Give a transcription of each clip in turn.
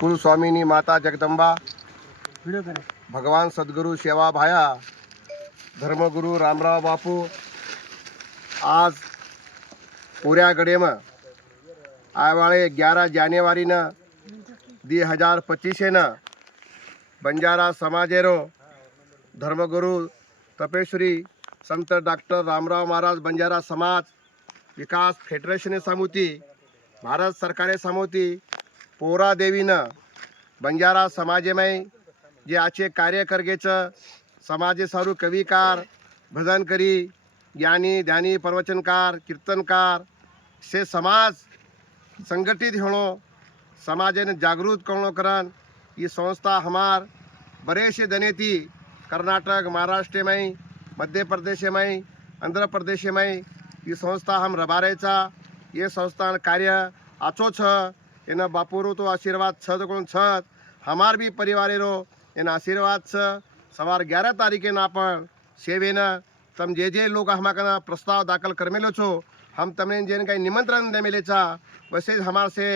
कुलस्वामिनी माता जगदंबा, भगवान सद्गुरु सेवा भाया, धर्मगुरु रामराव बापू आज पूऱ्या गडेम आवाळे 11 जानेवारी न 2025 न बंजारा समाजेरो धर्मगुरु तपेश्वरी संत डॉक्टर रामराव महाराज बंजारा समाज विकास फेडरेशन समिती भारत सरकार समिती पोरा देवीनं बंजारा समाजेमय जे आचे कार्य करगेचं समाजे सारू कविकार भजनकरी ज्ञानी ध्यानी प्रवचनकार कीर्तनकार से समाज संगठित होणो समाजेने जागृत करणो करन ये संस्था हमार बरेसे दनेती कर्नाटक महाराष्ट्र में मध्य प्रदेश में आंध्र प्रदेश में ये संस्था हम रबारेचा ये संस्था कार्य आचो छ एना बापूरो तो आशीर्वाद छ कोण छ हमार भी परिवारेरो एना आशीर्वाद छ सवार 11 तारीखे ना आपण सेवेनं तम जे लोग हमारा प्रस्ताव दाखल करमेलो छो हम तमने जेन काही निमंत्रण दे मेले छा वैसे हमार से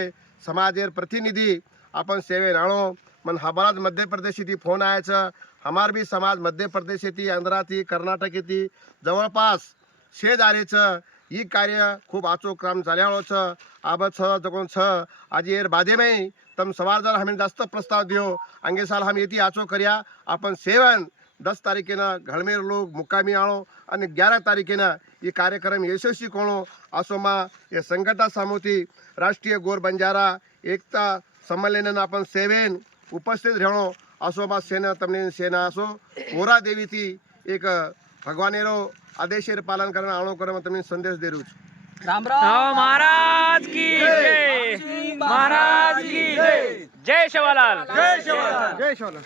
समाजेर प्रतिनिधि अपन सेवे राणो मन हमारा मध्य प्रदेश थी फोन आया हमार भी समाज मध्य प्रदेश थी आंध्रा थी कर्नाटक थी जवळपास शेजारे छ ये कार्य खूब आचो काम चाल्याळो छ आब छ जकोन छ आज एर बादे में तम सवार जर हमें जास्त प्रस्ताव दियो अंगे साल हम येती आचो कर्या अपन सेवन 10 तारीखेना घळमेर लोग मुक्कामी आळो आणि 11 तारीखेना ये कार्यक्रम यशस्वी कोणो असोमा ये संघटना समिती राष्ट्रीय गोर बंजारा एकता संमेलन आपण सेवेन उपस्थित रहणो असोमा सेना तमने सेना असो पोरा देवी थी एक भगवानेरो आदेशेर पालन करना आणो करम तमने संदेश दे रहू रामराव महाराज की जय, महाराज की जय, जय शिवलाल, जय शिवलाल, जय शिवलाल।